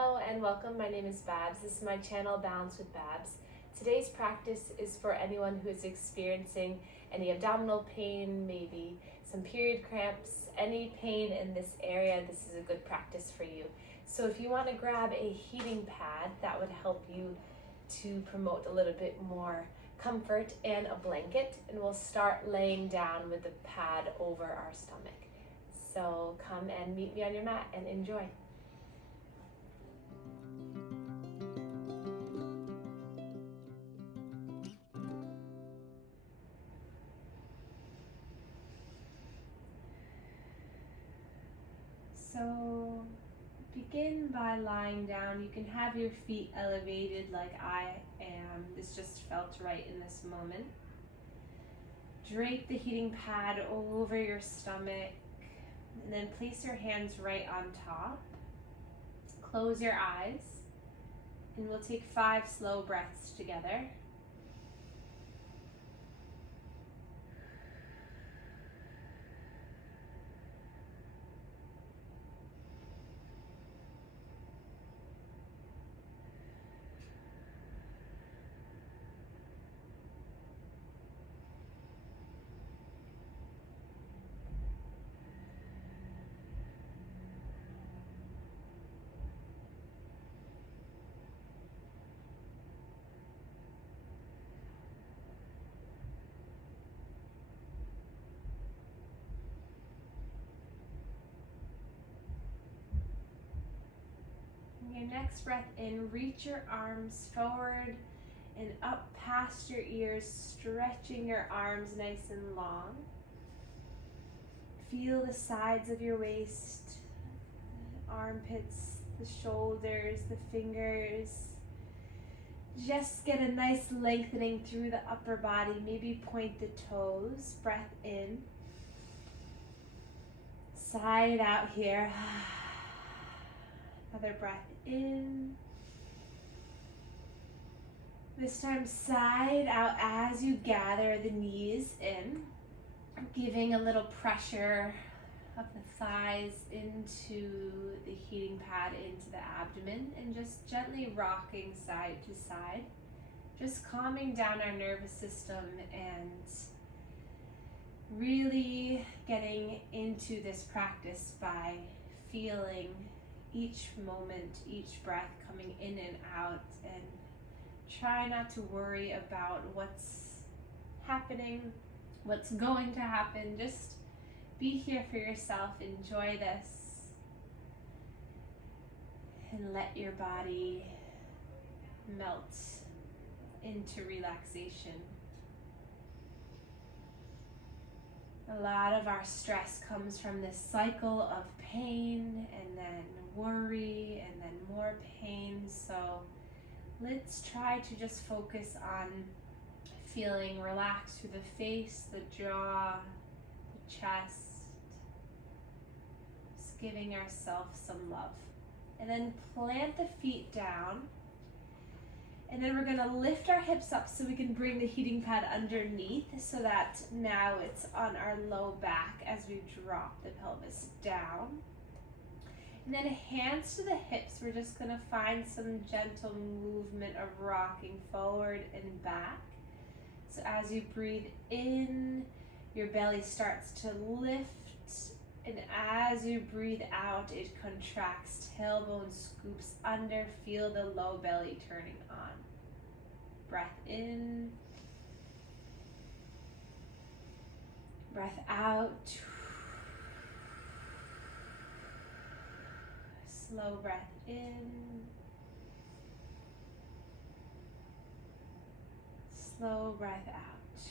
Hello and welcome. My name is Babz. This is my channel, Balance with Babz. Today's practice is for anyone who is experiencing any abdominal pain, maybe some period cramps, any pain in this area. This is a good practice for you. So if you want to grab a heating pad, that would help you to promote a little bit more comfort, and a blanket, and we'll start laying down with the pad over our stomach. So come and meet me on your mat and enjoy. So begin by lying down. You can have your feet elevated like I am. This just felt right in this moment. Drape the heating pad over your stomach and then place your hands right on top. Close your eyes and we'll take 5 slow breaths together. Your next breath in, reach your arms forward and up past your ears, stretching your arms nice and long. Feel the sides of your waist, the armpits, the shoulders, the fingers. Just get a nice lengthening through the upper body, maybe point the toes. Breath in. Side out here. Another breath in. This time side out as you gather the knees in, giving a little pressure of the thighs into the heating pad, into the abdomen, and just gently rocking side to side, just calming down our nervous system and really getting into this practice by feeling each moment, each breath coming in and out, and try not to worry about what's happening, what's going to happen. Just be here for yourself, enjoy this, and let your body melt into relaxation. A lot of our stress comes from this cycle of pain and then worry and then more pain. So let's try to just focus on feeling relaxed through the face, the jaw, the chest. Just giving ourselves some love. And then plant the feet down. And then we're going to lift our hips up so we can bring the heating pad underneath, so that now it's on our low back as we drop the pelvis down. And then hands to the hips, we're just going to find some gentle movement of rocking forward and back. So as you breathe in, your belly starts to lift, and as you breathe out, it contracts, tailbone scoops under, feel the low belly turning on. Breath in, breath out. Slow breath in, slow breath out.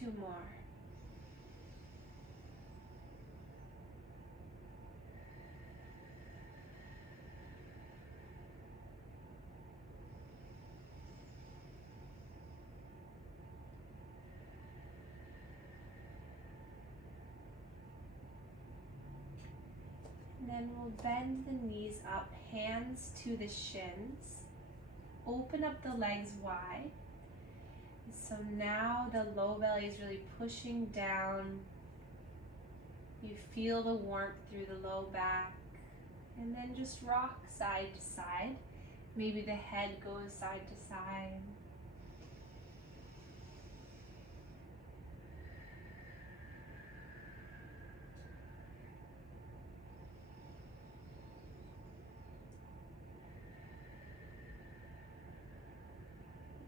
2 more. And then we'll bend the knees up, hands to the shins. Open up the legs wide. So now the low belly is really pushing down You feel the warmth through the low back, and then just rock side to side. Maybe the head goes side to side.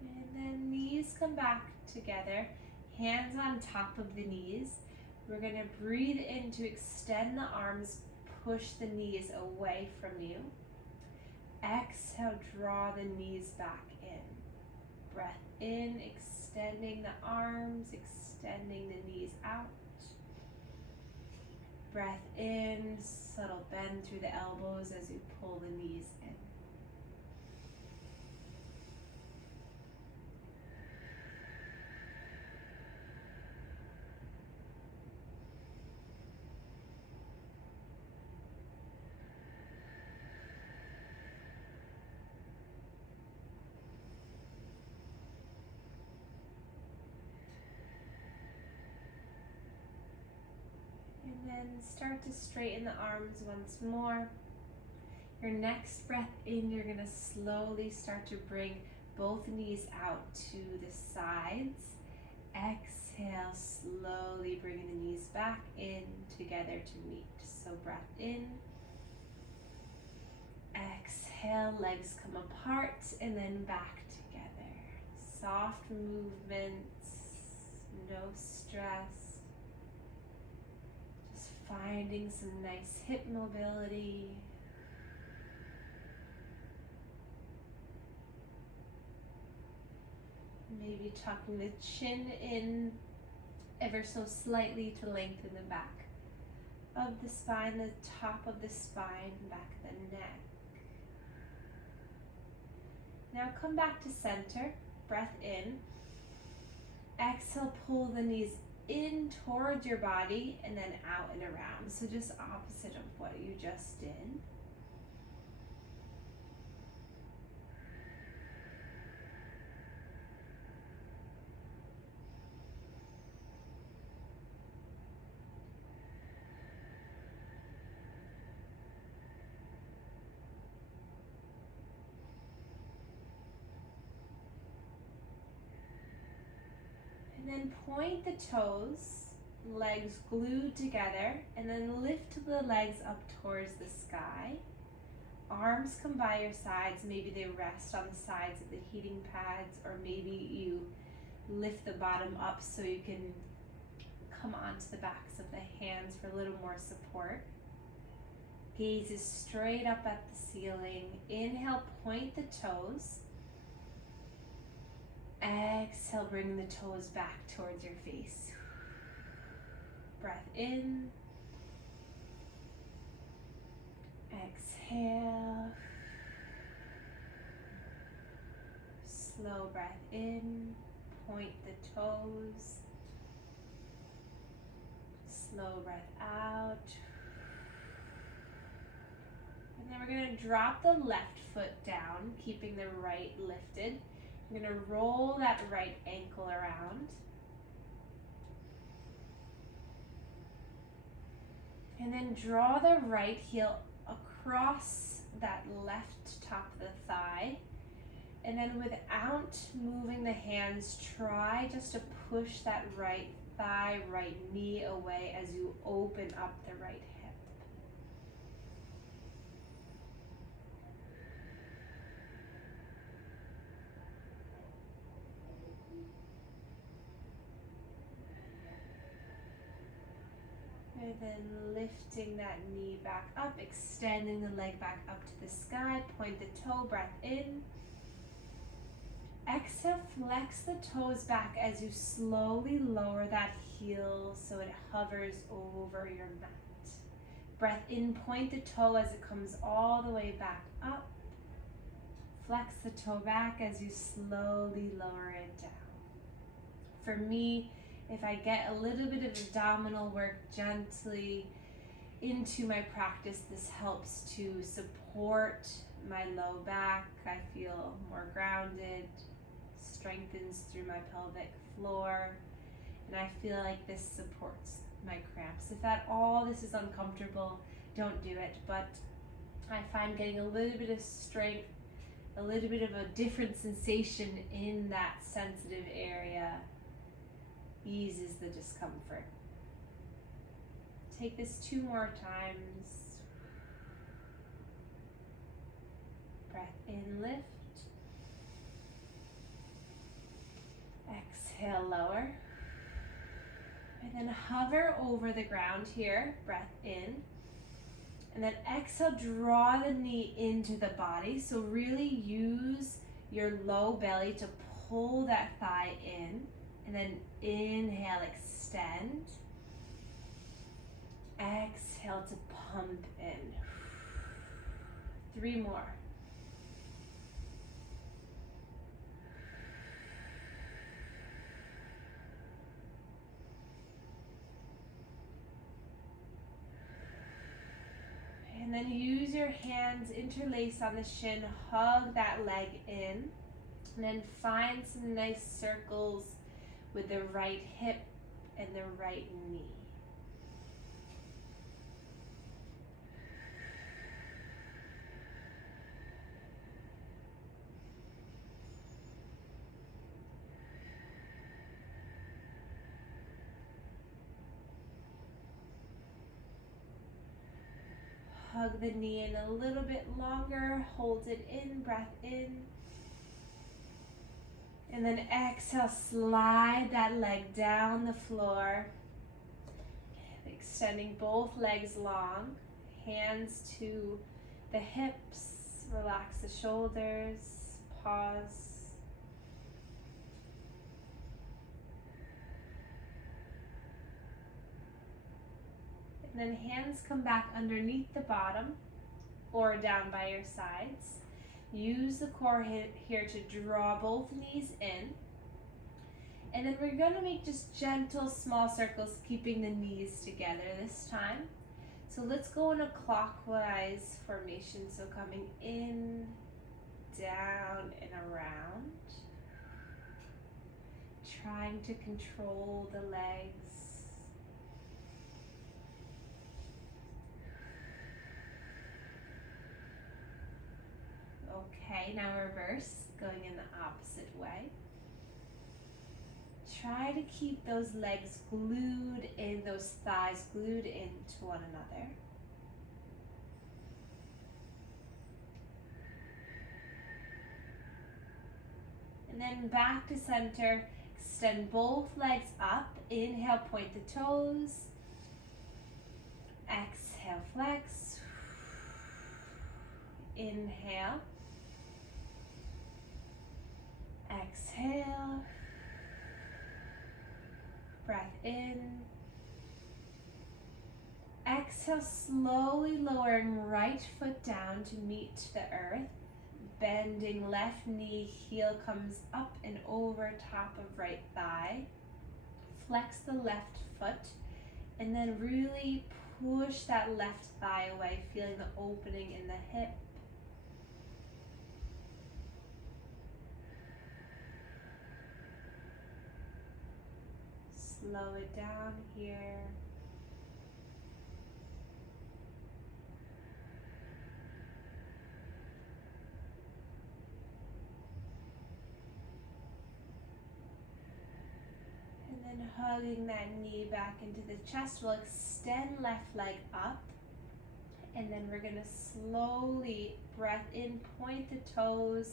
And then knees come back together, hands on top of the knees. We're going to breathe in to extend the arms, push the knees away from you. Exhale, draw the knees back in. Breath in, extending the arms, extending the knees out. Breath in, subtle bend through the elbows as you pull the knees in. And then start to straighten the arms once more. Your next breath in, you're going to slowly start to bring both knees out to the sides. Exhale, slowly bringing the knees back in together to meet. So breath in. Exhale, legs come apart and then back together. Soft movements, no stress. Finding some nice hip mobility. Maybe tucking the chin in ever so slightly to lengthen the back of the spine, the top of the spine, back of the neck. Now come back to center, breath in. Exhale, pull the knees in towards your body and then out and around. So just opposite of what you just did. And then point the toes, legs glued together, and then lift the legs up towards the sky. Arms come by your sides, maybe they rest on the sides of the heating pads, or maybe you lift the bottom up so you can come onto the backs of the hands for a little more support. Gaze is straight up at the ceiling. Inhale, point the toes. Exhale, bring the toes back towards your face. Breath in. Exhale. Slow breath in. Point the toes. Slow breath out. And then we're going to drop the left foot down, keeping the right lifted. You're going to roll that right ankle around. And then draw the right heel across that left top of the thigh. And then without moving the hands, try just to push that right thigh, right knee away as you open up the right hip. And then lifting that knee back up, extending the leg back up to the sky, point the toe, breath in. Exhale, flex the toes back as you slowly lower that heel so it hovers over your mat. Breath in, point the toe as it comes all the way back up. Flex the toe back as you slowly lower it down. For me, if I get a little bit of abdominal work gently into my practice, this helps to support my low back. I feel more grounded, strengthens through my pelvic floor, and I feel like this supports my cramps. If at all this is uncomfortable, don't do it, but I find getting a little bit of strength, a little bit of a different sensation in that sensitive area eases the discomfort. Take this 2 more times. Breath in, lift. Exhale, lower. And then hover over the ground here, breath in. And then exhale, draw the knee into the body. So really use your low belly to pull that thigh in. And then inhale, extend. Exhale to pump in. 3 more. And then use your hands, interlace on the shin, hug that leg in, and then find some nice circles with the right hip and the right knee. Hug the knee in a little bit longer, hold it in, breath in. And then exhale, slide that leg down the floor. Extending both legs long, hands to the hips, relax the shoulders, pause. And then hands come back underneath the bottom or down by your sides. Use the core here to draw both knees in. And then we're going to make just gentle small circles, keeping the knees together this time. So let's go in a clockwise formation. So coming in, down, and around. Trying to control the legs. Okay, now reverse, going in the opposite way. Try to keep those legs glued in, those thighs glued into one another. And then back to center, extend both legs up. Inhale, point the toes. Exhale, flex. Inhale. Exhale. Breath in. Exhale, slowly lowering right foot down to meet the earth. Bending left knee, heel comes up and over top of right thigh. Flex the left foot and then really push that left thigh away, feeling the opening in the hip. Slow it down here. And then hugging that knee back into the chest, we'll extend left leg up. And then we're going to slowly breath in, point the toes.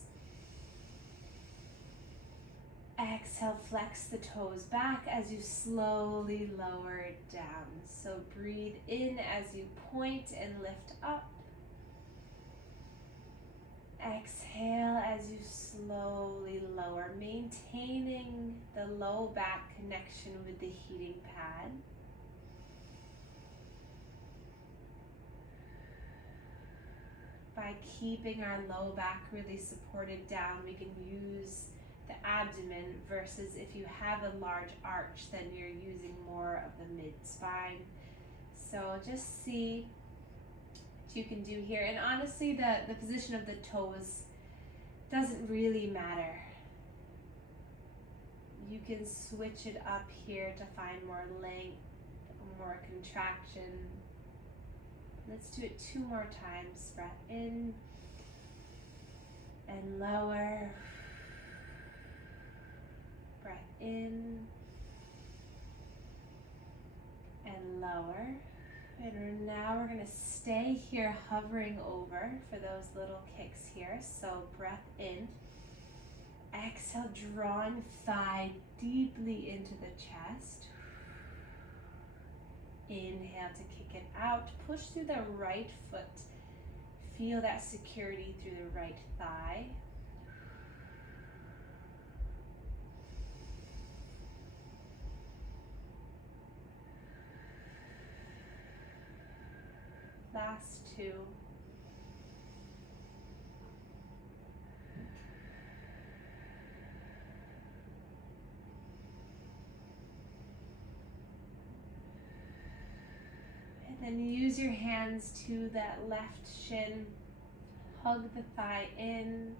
Exhale, flex the toes back as you slowly lower it down. So breathe in as you point and lift up. Exhale as you slowly lower, maintaining the low back connection with the heating pad. By keeping our low back really supported down, we can use the abdomen, versus if you have a large arch, then you're using more of the mid-spine. So just see what you can do here. And honestly, the position of the toes doesn't really matter. You can switch it up here to find more length, more contraction. Let's do it 2 more times. Breath in and lower. Breath in and lower. And now we're going to stay here hovering over for those little kicks here. So breath in. Exhale, drawing thigh deeply into the chest. Inhale to kick it out. Push through the right foot. Feel that security through the right thigh. Last 2. And then use your hands to that left shin. Hug the thigh in.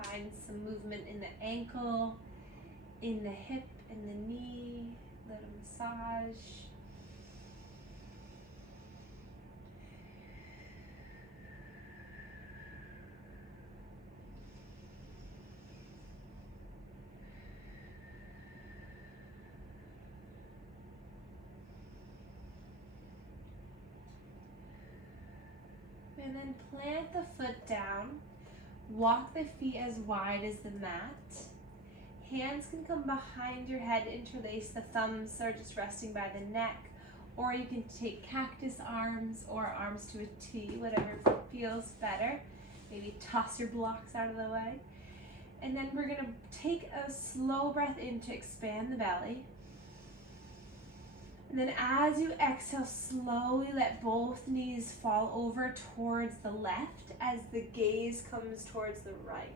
Find some movement in the ankle, in the hip, in the knee. Little massage. And then plant the foot down. Walk the feet as wide as the mat. Hands can come behind your head, interlace the thumbs are just resting by the neck. Or you can take cactus arms or arms to a T, whatever feels better. Maybe toss your blocks out of the way. And then we're gonna take a slow breath in to expand the belly. And then as you exhale, slowly let both knees fall over towards the left as the gaze comes towards the right.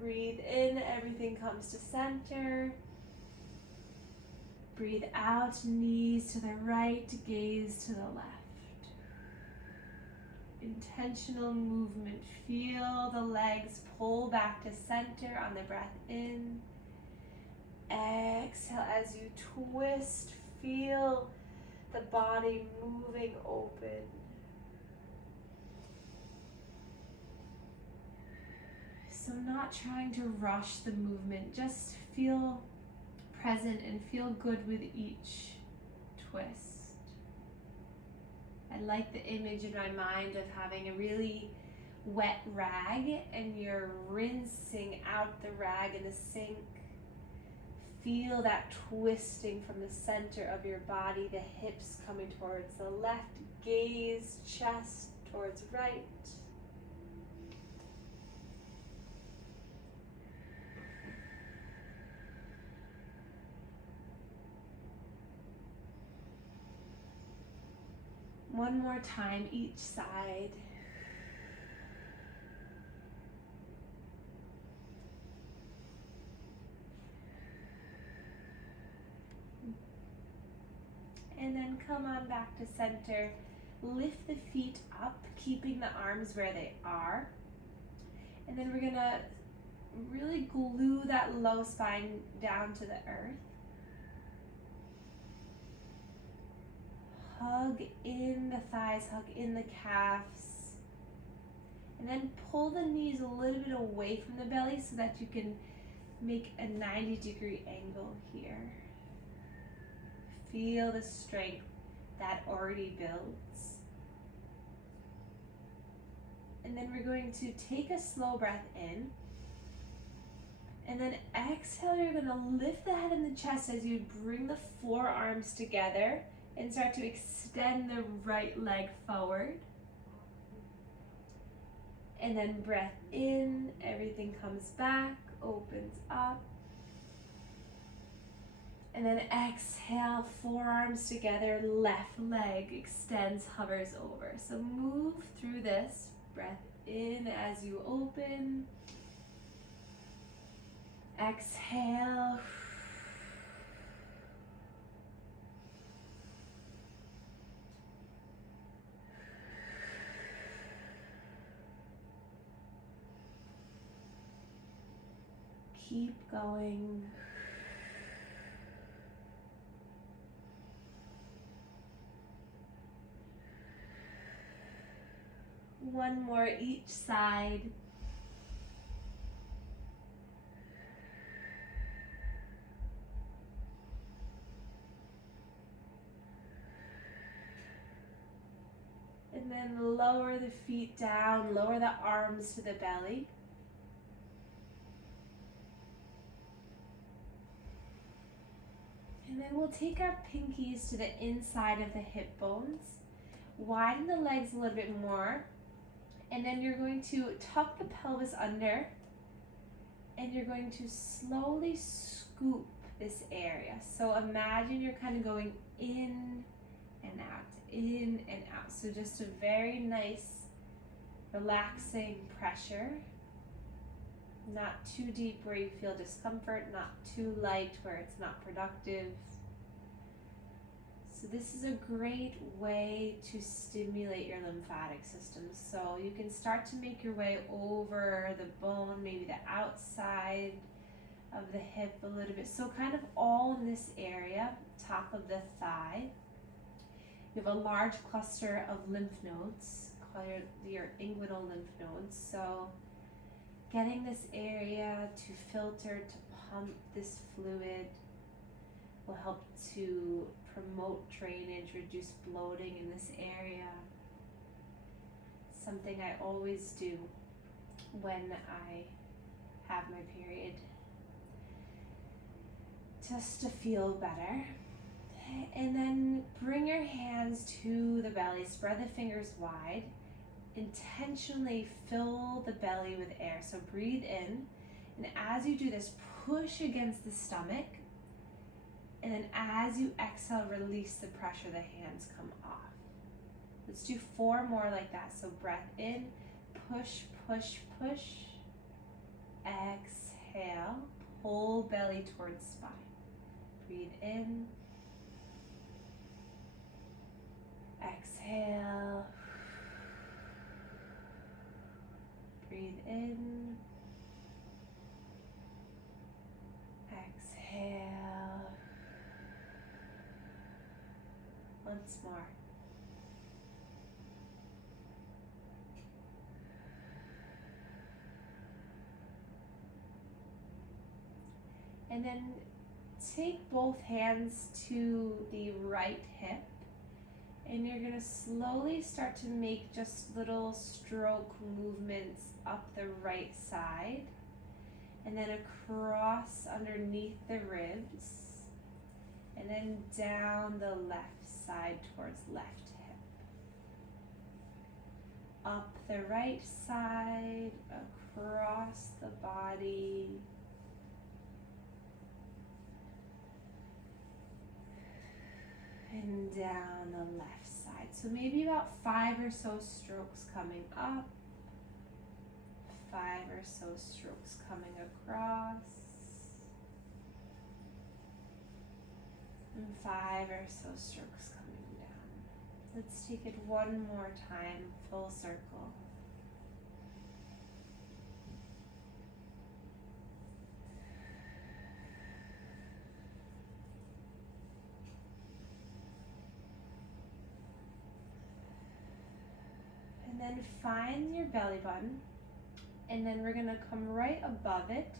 Breathe in, everything comes to center. Breathe out, knees to the right, gaze to the left. Intentional movement. Feel the legs pull back to center on the breath in. Exhale as you twist. Feel the body moving open. So not trying to rush the movement, just feel present and feel good with each twist. I like the image in my mind of having a really wet rag and you're rinsing out the rag in the sink. Feel that twisting from the center of your body, the hips coming towards the left, gaze, chest towards right. One more time, each side. And then come on back to center. Lift the feet up, keeping the arms where they are. And then we're gonna really glue that low spine down to the earth. Hug in the thighs, hug in the calves. And then pull the knees a little bit away from the belly so that you can make a 90-degree angle here. Feel the strength that already builds. And then we're going to take a slow breath in. And then exhale, you're going to lift the head and the chest as you bring the forearms together and start to extend the right leg forward. And then breath in, everything comes back, opens up. And then exhale, forearms together, left leg extends, hovers over. So move through this. Breath in as you open. Exhale. Keep going. One more each side. And then lower the feet down, lower the arms to the belly. And then we'll take our pinkies to the inside of the hip bones. Widen the legs a little bit more. And then you're going to tuck the pelvis under. And you're going to slowly scoop this area. So imagine you're kind of going in and out, in and out. So just a very nice, relaxing pressure. Not too deep where you feel discomfort, not too light where it's not productive. So this is a great way to stimulate your lymphatic system. So you can start to make your way over the bone, maybe the outside of the hip a little bit. So kind of all in this area, top of the thigh. You have a large cluster of lymph nodes, called your inguinal lymph nodes. So getting this area to filter, to pump this fluid will help to promote drainage, reduce bloating in this area. Something I always do when I have my period, just to feel better. And then bring your hands to the belly, spread the fingers wide. Intentionally fill the belly with air. So breathe in, and as you do this, push against the stomach, and then as you exhale, release the pressure, the hands come off. Let's do 4 more like that. So breath in, push, push, push. Exhale, pull belly towards spine. Breathe in. Exhale. Breathe in. Exhale. Once more. And then take both hands to the right hip. And you're going to slowly start to make just little stroke movements up the right side. And then across underneath the ribs. And then down the left side towards left hip. Up the right side, across the body. And down the left side. So maybe about 5 or so strokes coming up. 5 or so strokes coming across. And 5 or so strokes coming down. Let's take it one more time, full circle. And then find your belly button, and then we're gonna come right above it.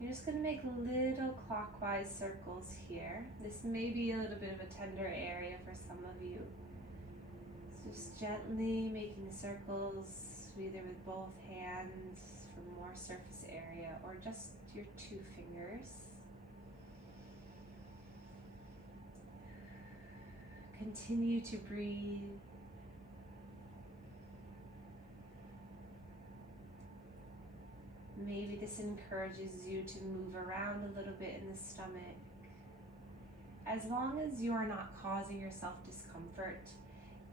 You're just gonna make little clockwise circles here. This may be a little bit of a tender area for some of you. So just gently making circles, either with both hands for more surface area, or just your 2 fingers. Continue to breathe. Maybe this encourages you to move around a little bit in the stomach. As long as you are not causing yourself discomfort,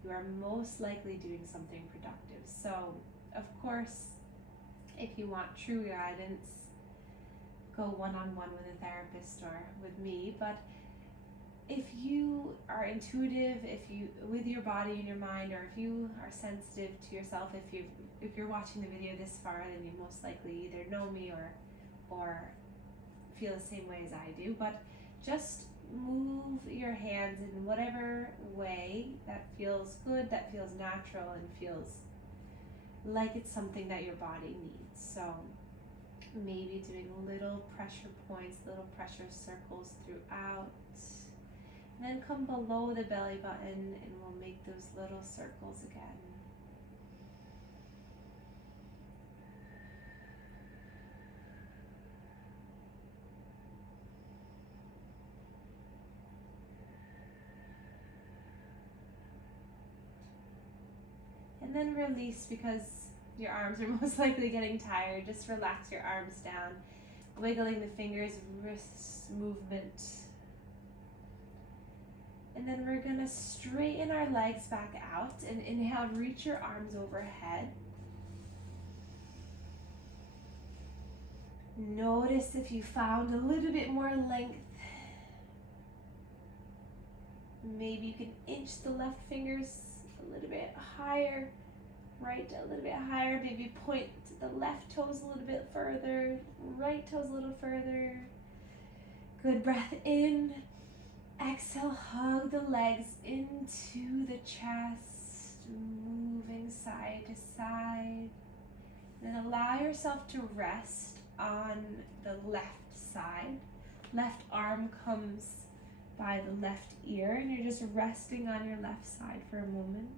you are most likely doing something productive. So, of course, if you want true guidance, go one-on-one with a therapist or with me. But if you are intuitive, if you with your body and your mind, or if you are sensitive to yourself, if you're watching the video this far, then you most likely either know me or feel the same way as I do. But just move your hands in whatever way that feels good, that feels natural, and feels like it's something that your body needs. So maybe doing little pressure points, little pressure circles throughout. And then come below the belly button and we'll make those little circles again. And then release, because your arms are most likely getting tired. Just relax your arms down, wiggling the fingers, wrist movement. And then we're gonna straighten our legs back out and inhale, reach your arms overhead. Notice if you found a little bit more length. Maybe you can inch the left fingers a little bit higher, right a little bit higher. Maybe point the left toes a little bit further, right toes a little further. Good, breath in. Exhale, hug the legs into the chest, moving side to side. Then allow yourself to rest on the left side. Left arm comes by the left ear, and you're just resting on your left side for a moment.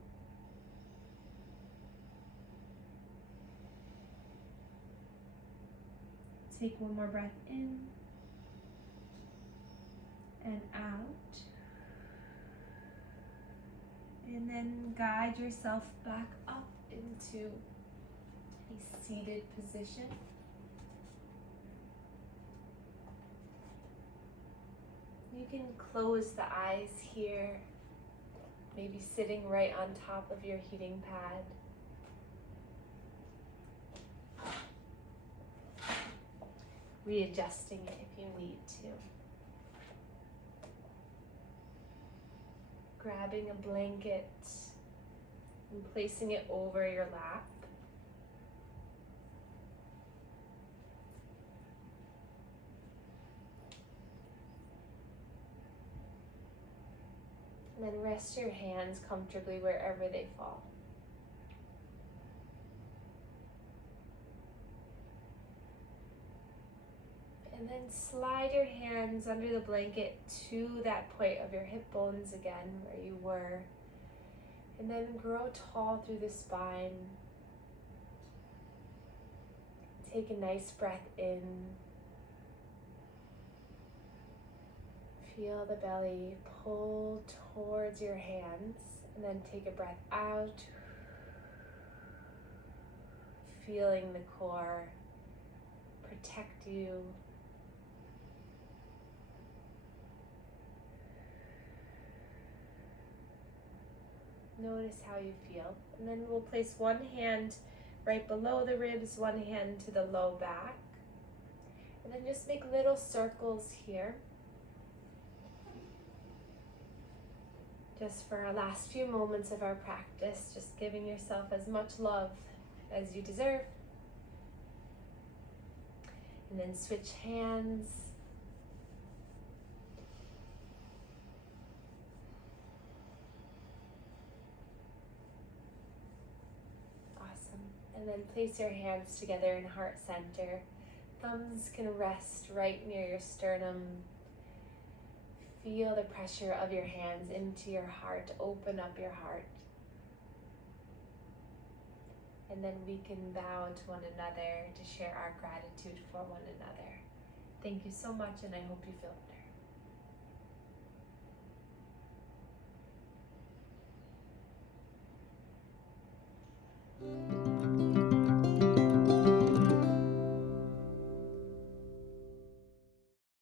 Take one more breath in and out. And then guide yourself back up into a seated position. You can close the eyes here, maybe sitting right on top of your heating pad. Readjusting it if you need to. Grabbing a blanket and placing it over your lap. And then rest your hands comfortably wherever they fall. And then slide your hands under the blanket to that point of your hip bones again, where you were. And then grow tall through the spine. Take a nice breath in. Feel the belly pull towards your hands, and then take a breath out. Feeling the core protect you. Notice how you feel. And then we'll place one hand right below the ribs, one hand to the low back. And then just make little circles here. Just for our last few moments of our practice, just giving yourself as much love as you deserve. And then switch hands. And then place your hands together in heart center. Thumbs can rest right near your sternum. Feel the pressure of your hands into your heart. Open up your heart. And then we can bow to one another to share our gratitude for one another. Thank you so much, and I hope you feel better.